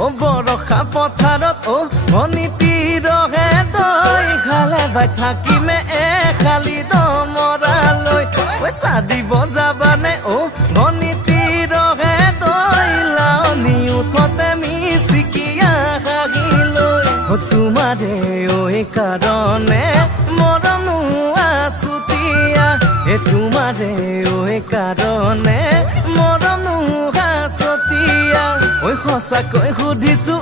বৰষা পথাৰত অনিতি ৰহে তই খালে বাই থাকিমে খালি দমৰালৈ চাদিব যাবানে অনিতি ৰহে তই লাৱনি উঠতে মিচিকিয়া হাগিলৈ তোমাৰে কাৰণে মৰমো আছুতীয়া তোমাৰে কাৰণে মৰমো আছতীয়া সঁচাকৈ সুধিছো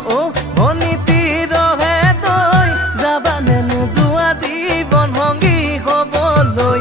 অনিতি ৰহে তই যাবানে নোযোৱা জীৱন সংগী হ'বলৈ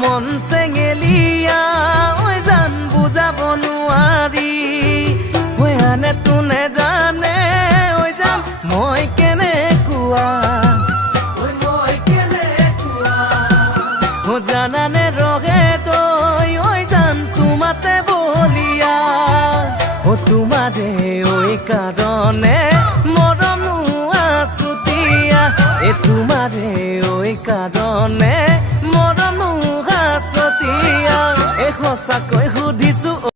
মন চেঙেলিয়া জান বুজাব নোৱাৰি আনে তোনে জানে জান মই কেনেকুৱা জানানে ৰহে তই জান তোমাতে বলিয়া তোমাৰে কাৰণে মৰমো আছুতীয়া তোমাৰে কাৰণে মৰমো আছতীয়া সঁচাকৈ সুধিছো